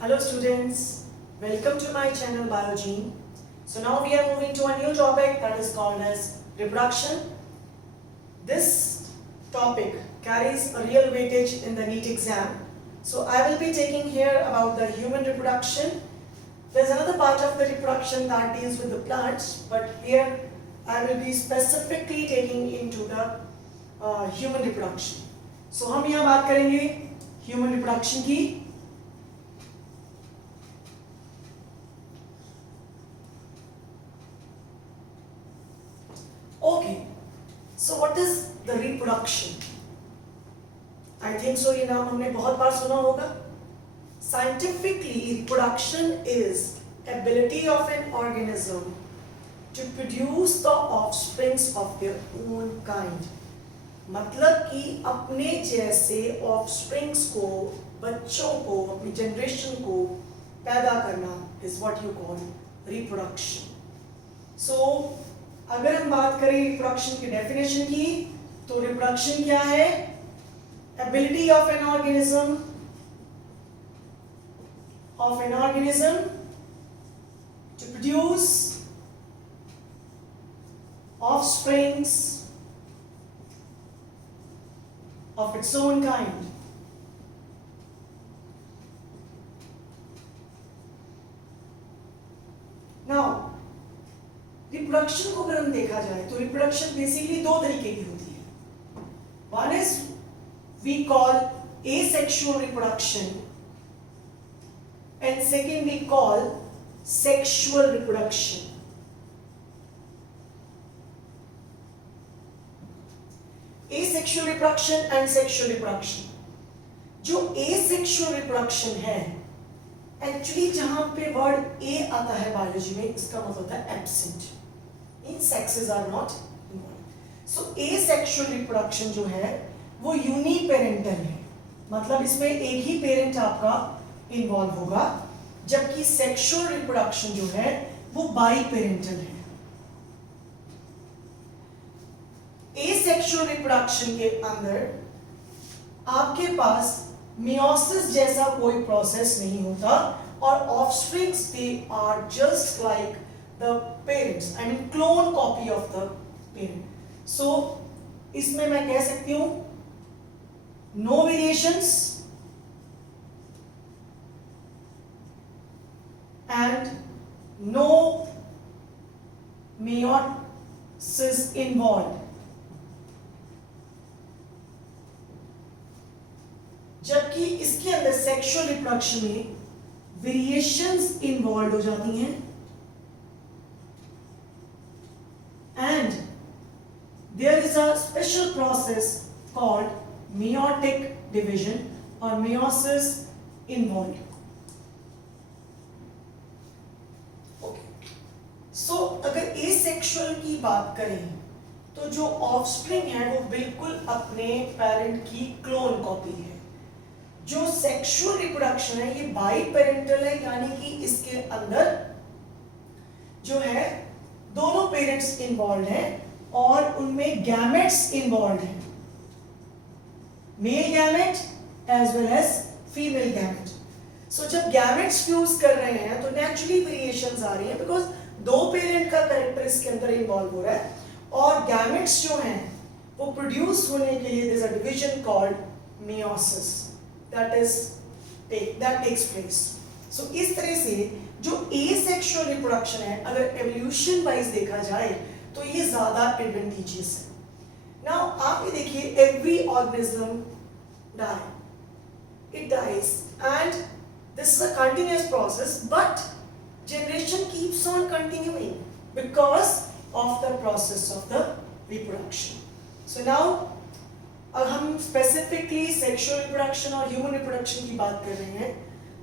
Hello students, welcome to my channel Biogene. So now we are moving to a new topic that is called as reproduction. This topic carries a real weightage in the NEET exam. So I will be taking here about the human reproduction. There's another part of the reproduction that deals with the plants, but here I will be specifically taking into the human reproduction. So हम यहाँ बात करेंगे human reproduction की. Okay, so what is the reproduction? I think so ये नाम हमने बहुत बार सुना होगा. Scientifically, reproduction is ability of an organism to produce the offsprings of their own kind. मतलब कि अपने जैसे offsprings को, बच्चों को, अपनी generation को पैदा करना is what you call reproduction. So अगर हम बात करें reproduction की definition की, तो reproduction क्या है? Ability of an organism to produce offsprings of its own kind. Now, reproduction को अगर हम देखा जाए तो रिप्रोडक्शन बेसिकली दो तरीके की होती है. One is we call asexual reproduction and second we call sexual reproduction. Asexual reproduction and sexual reproduction. जो asexual reproduction है, एक्चुअली जहां पे वर्ड ए आता है बायोलॉजी में, इसका मतलब होता है absent, in sexes are not involve. So asexual reproduction जो है वो यूनिपेरेंटल है, मतलब इसमें एक ही पेरेंट आपका इन्वॉल्व होगा, जबकि सेक्सुअल रिप्रोडक्शन जो है वो बाई पेरेंटल है. एसेक्सुअल रिप्रोडक्शन के अंदर आपके पास मियोसिस जैसा कोई प्रोसेस नहीं होता और offsprings they are just like the parents, I mean clone copy of the parent. So इसमें मैं कह सकती हूं no variations and no meiosis involve. जबकि इसके अंदर सेक्सुअल रिप्रोडक्शन में वेरिएशंस इन्वॉल्व हो जाती हैं and there is a special process called meiotic division और meiosis इन्वॉल्व. ओके, सो अगर एसेक्सुअल की बात करें तो जो ऑफस्प्रिंग है वो बिल्कुल अपने पेरेंट की क्लोन कॉपी है. जो सेक्सुअल रिप्रोडक्शन है ये बाई पेरेंटल है, यानी कि इसके अंदर जो है दोनों पेरेंट्स इन्वॉल्व हैं और उनमें गैमेट्स इन्वॉल्व हैं, male gamete as well as female gamete. So जब गैमेट्स फ्यूज कर रहे हैं तो नेचुरली वेरिएशंस आ रही हैं, बिकॉज दो पेरेंट का कैरेक्टर इसके अंदर इन्वॉल्व हो रहा है और गैमेट्स जो हैं वो प्रोड्यूस होने के लिए there is a division called meiosis that takes place. So इस तरह से जो asexual reproduction है, अगर evolution wise देखा जाए तो ये ज़्यादा advantageous है. Now आप ये देखिए, every organism die, it dies and this is a continuous process, but generation keeps on continuing because of the process of the reproduction. So now अब हम स्पेसिफिकली सेक्सुअल रिप्रोडक्शन और ह्यूमन रिप्रोडक्शन की बात कर रहे हैं,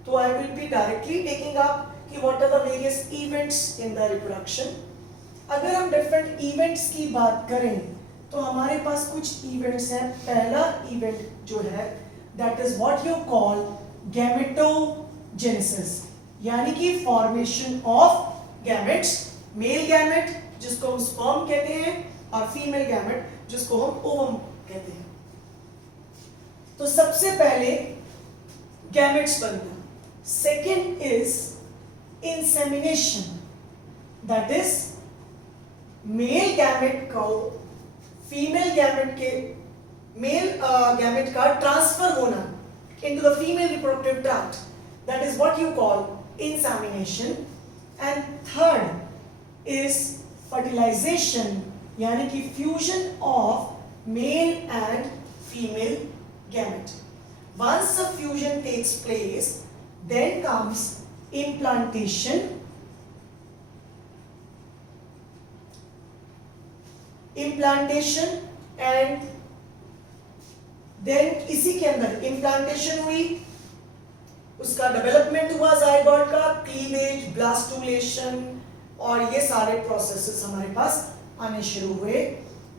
तो I will be directly taking up कि what are the various events in the reproduction. अगर हम डिफरेंट इवेंट्स की बात करें तो हमारे पास कुछ इवेंट्स हैं. पहला इवेंट जो है that is what you call gametogenesis, यानी कि formation of gametes, male gamete जिसको हम स्पर्म कहते हैं और फीमेल गैमेट जिसको हम ओवम कहते हैं. तो सबसे पहले गैमेट्स बनना. Second is insemination, that is male gamete को फीमेल गैमेट के मेल गैमेट का ट्रांसफर होना into the female reproductive tract, that is what you call insemination. And third is fertilization, यानी कि fusion of male and female gamete. Once the fusion takes place, then comes implantation. And then इसी के अंदर implantation हुई, उसका development हुआ zygote का, cleavage, blastulation और ये सारे प्रोसेसेस हमारे पास आने शुरू हुए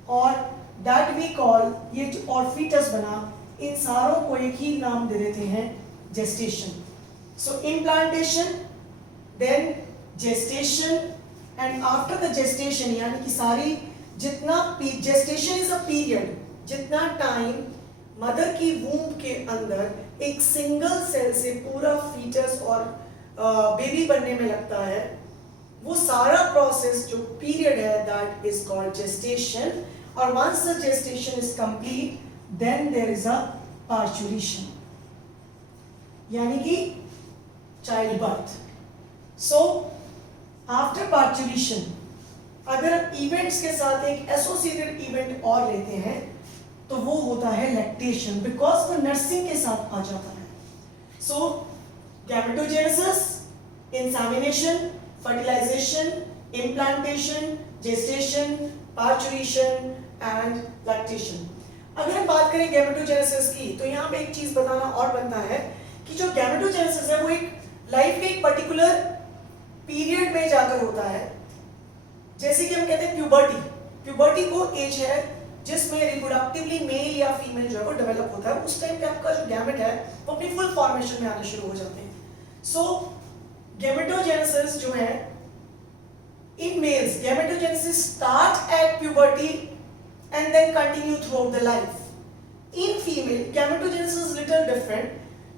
और दैट वी कॉल, ये और फीटस बना, इन सारों को एक ही नाम दे देते हैं gestation. So implantation, then gestation and after the gestation, यानी कि सारी जितना जेस्टेशन इज अ पीरियड, जितना टाइम मदर की वूम्ब के अंदर एक सिंगल सेल से पूरा फीटस और बेबी बनने में लगता है, वो सारा प्रोसेस जो पीरियड है दैट इज कॉल्ड जेस्टेशन. और once the gestation is complete, then there is a parturition, यानी कि child birth. So after parturition अगर इवेंट्स के साथ एक एसोसिएटेड इवेंट और लेते हैं तो वो होता है लैक्टेशन, बिकॉज वो नर्सिंग के साथ आ जाता है. So gametogenesis, insemination, fertilisation, implantation, gestation, parturition and lactation. अगर हम बात करें गैमेटोजेनेसिस की, तो यहाँ पे एक चीज बताना और बनता है कि जो गैमेटोजेनेसिस है वो एक लाइफ के एक पर्टिकुलर पीरियड में जाकर होता है. जैसे कि हम कहते हैं प्यूबर्टी, प्यूबर्टी को एज है जिसमें रिप्रोडक्टिवली मेल या फीमेल जो है वो डेवलप होता है. उस टाइम पे आपका जो गैमेट है वो अपनी फुल फॉर्मेशन में आने शुरू हो जाते हैं. सो गैमेटोजेनेसिस जो है in males, gametogenesis start at puberty and then continue throughout the life. In female gametogenesis little different,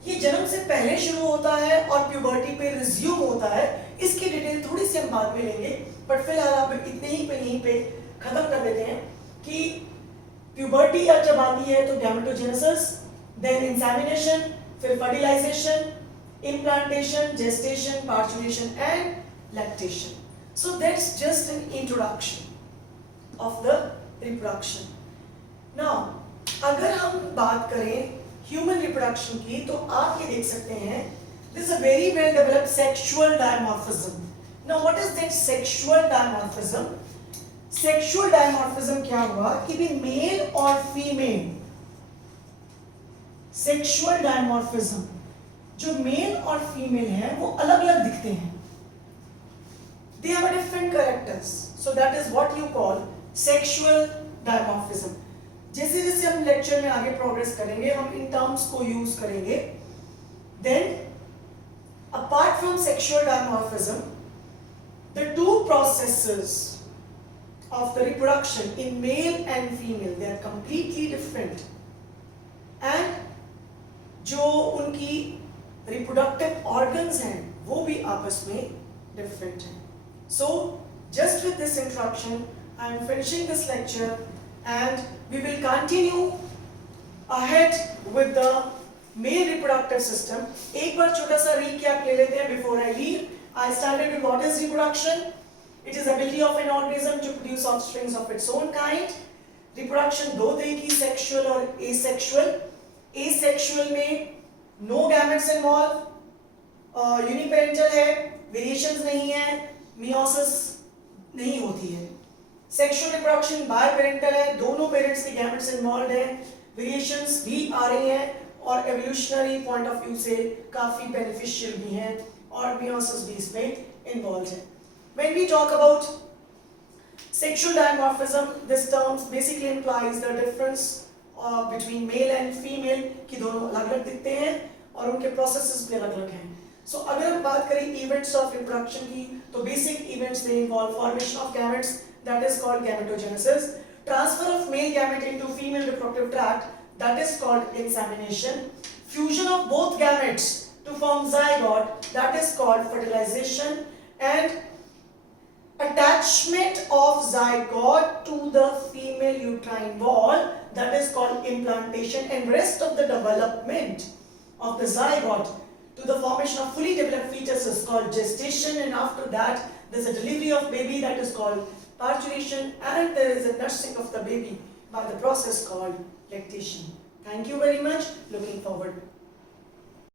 ये जन्म से पहले शुरू होता है और प्यूबर्टी पे रिज्यूम होता है. इसकी डिटेल थोड़ी सी हम बाद में लेंगे, बट फिलहाल आप इतने ही पे यहीं पे खत्म कर देते हैं कि प्यूबर्टी जब आती है तो गैमेटोजेनेसिस, देन इंसेमिनेशन, फिर fertilisation, implantation, gestation, parturition and lactation. So that's just an introduction of the reproduction. Now अगर हम बात करें ह्यूमन रिप्रोडक्शन की, तो आप ये देख सकते हैं this a very well developed sexual dimorphism. Now what is that sexual dimorphism? Sexual dimorphism क्या हुआ कि भी मेल और फीमेल, सेक्सुअल डायमॉर्फिज्म जो मेल और फीमेल है वो अलग अलग दिखते हैं. They have a different characters, so that is what you call sexual dimorphism. जैसे जैसे हम लेक्चर में आगे प्रोग्रेस करेंगे हम इन टर्म्स को यूज करेंगे. Then apart from sexual dimorphism, the two processes of the reproduction in male and female, they are completely different, and जो उनकी reproductive organs हैं वो भी आपस में different हैं. So just with this introduction I am finishing this lecture and we will continue ahead with the male reproductive system. एक बार छोटा सा recap ले लेते हैं before I leave. I started with what is reproduction. It is ability of an organism to produce offsprings of its own kind. Reproduction दो तरह की, sexual और asexual. Asexual में no gametes involved, uniparental है, variations नहीं है, meiosis नहीं होती है. Sexual reproduction biparental है, दोनों parents के gametes involved हैं, variations भी आ रही हैं और evolutionary point of view से काफी beneficial भी हैं और meiosis भी इसमें involved है. When we talk about sexual dimorphism, this term basically implies the difference between male and female कि दोनों अलग अलग दिखते हैं और उनके processes भी अलग अलग हैं. So अगर हम बात करें events of reproduction की, तो basic events they involve formation of gametes, that is called gametogenesis, transfer of male gamete into female reproductive tract, that is called insemination, fusion of both gametes, to form zygote, that is called fertilization, and attachment of zygote to the female uterine wall, that is called implantation, and rest of the development of the zygote to the formation of fully developed fetus is called gestation, and after that there is a delivery of baby, that is called parturition, and there is a nursing of the baby by the process called lactation. Thank you very much. Looking forward